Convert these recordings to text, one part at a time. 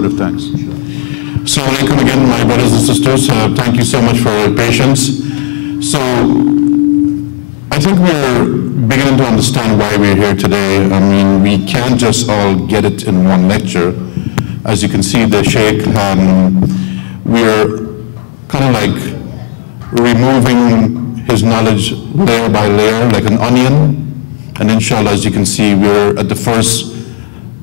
vote of thanks. So, welcome again, my brothers and sisters. Thank you so much for your patience. So, I think we're beginning to understand why we're here today. I mean, we can't just all get it in one lecture. As you can see, the Sheikh, we're kind of like removing his knowledge layer by layer, like an onion. And inshallah, as you can see, we're at the first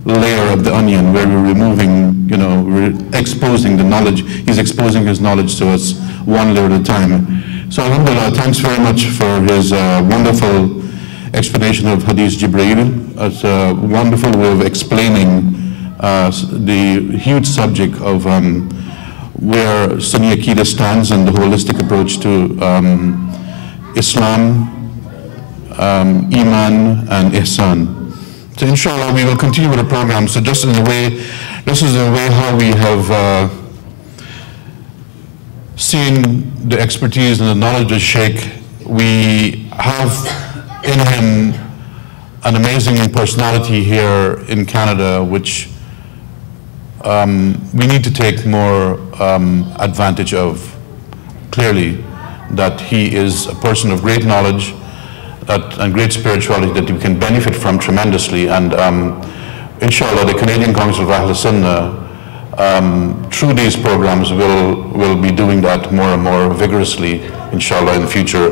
layer of the onion where we're removing, we're exposing the knowledge. He's exposing his knowledge to us one layer at a time. So alhamdulillah, thanks very much for his wonderful explanation of Hadith Jibreel. It's a wonderful way of explaining the huge subject of where Sunni Aqida stands and the holistic approach to Islam, Iman and Ihsan. So inshallah we will continue with the program. So this is the way how we have seen the expertise and the knowledge of the Sheikh. We have in him an amazing personality here in Canada, which we need to take more advantage of. Clearly, that he is a person of great knowledge and great spirituality that we can benefit from tremendously. And inshallah, the Canadian Council of Ahl Sunnah, through these programs, will be doing that more and more vigorously, inshallah, in the future.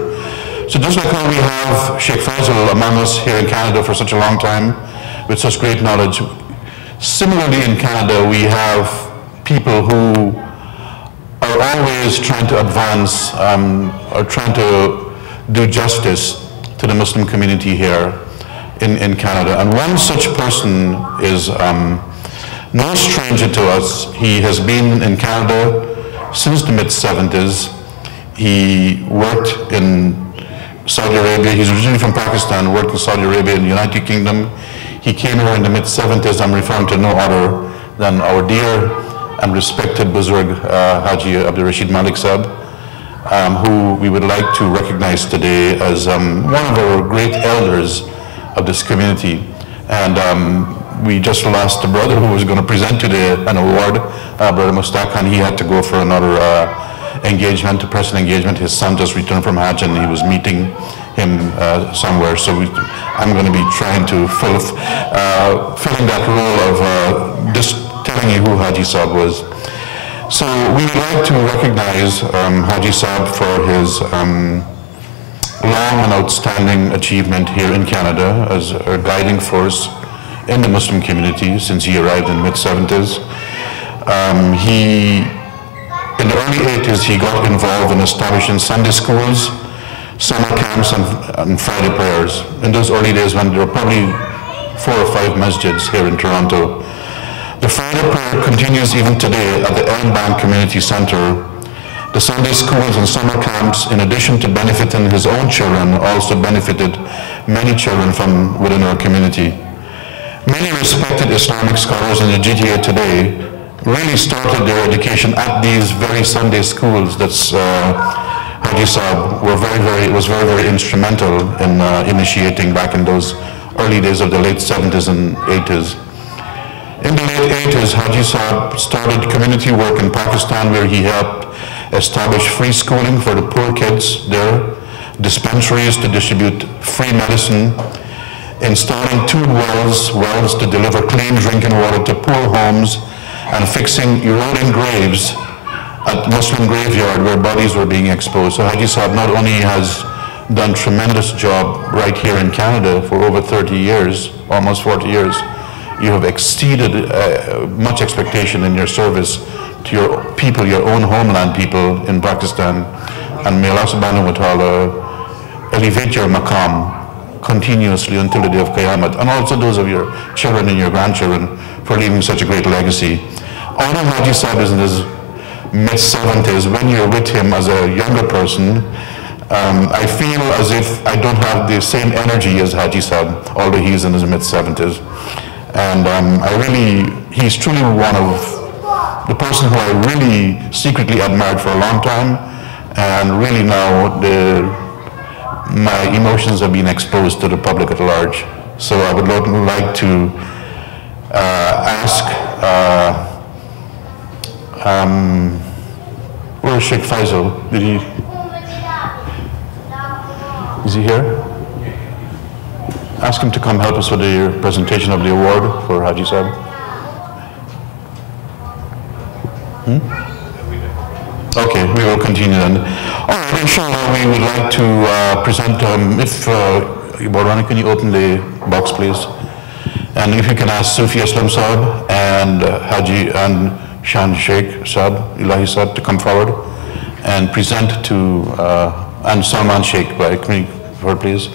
So just like how we have Sheikh Faisal among us here in Canada for such a long time, with such great knowledge, similarly in Canada, we have people who are always trying to advance or trying to do justice to the Muslim community here in Canada. And one such person is no stranger to us. He has been in Canada since the mid-70s. He worked in Saudi Arabia. He's originally from Pakistan, worked in Saudi Arabia and the United Kingdom. He came here in the mid-70s. I'm referring to no other than our dear and respected Buzurg Haji Abdul Rashid Malik Sahib, who we would like to recognize today as one of our great elders of this community. And we just lost the brother who was going to present today an award, Brother Mustaq Khan. He had to go for another engagement, a personal engagement. His son just returned from Hajj and he was meeting him somewhere. So I'm going to be trying to filling that role of just telling you who Haji Saab was. So we would like to recognize Haji Saab for his long and outstanding achievement here in Canada as a guiding force in the Muslim community since he arrived in the mid-70s. In the early 80s, he got involved in establishing Sunday schools, summer camps, and Friday prayers. In those early days when there were probably 4 or 5 masjids here in Toronto. The Friday prayer continues even today at the ILM-UN-NUR Community Center. The Sunday schools and summer camps, in addition to benefiting his own children, also benefited many children from within our community. Many respected Islamic scholars in the GTA today really started their education at these very Sunday schools. That's Haji Saab was very instrumental in initiating back in those early days of the late 70s and 80s. In the late 80s, Haji Saab started community work in Pakistan, where he helped establish free schooling for the poor kids there, dispensaries to distribute free medicine, installing 2 wells to deliver clean drinking water to poor homes, and fixing eroding graves at Muslim graveyard where bodies were being exposed. So Haji Saab not only has done tremendous job right here in Canada for over 30 years, almost 40 years, you have exceeded much expectation in your service to your people, your own homeland people in Pakistan. And may Allah subhanahu wa ta'ala elevate your maqam continuously until the day of Qiyamah, and also those of your children and your grandchildren for leaving such a great legacy. Although Haji Saab is in his mid-70s, when you're with him as a younger person, I feel as if I don't have the same energy as Haji Saab, although he's in his mid-70s. And he's truly one of the person who I really secretly admired for a long time, and really now my emotions have been exposed to the public at large. So I would like to ask Where's Sheikh Faisal? Is he here? Ask him to come help us with the presentation of the award for Haji Sahib. Okay, we will continue then. All right, inshallah, we would like to present, if Barwani, can you open the box, please? And if you can ask Sufi Aslam Sahib and Haji and Shan Sheikh Saad, Ilahi Saad, to come forward and present to, and Salman Sheikh, right? Can we, please?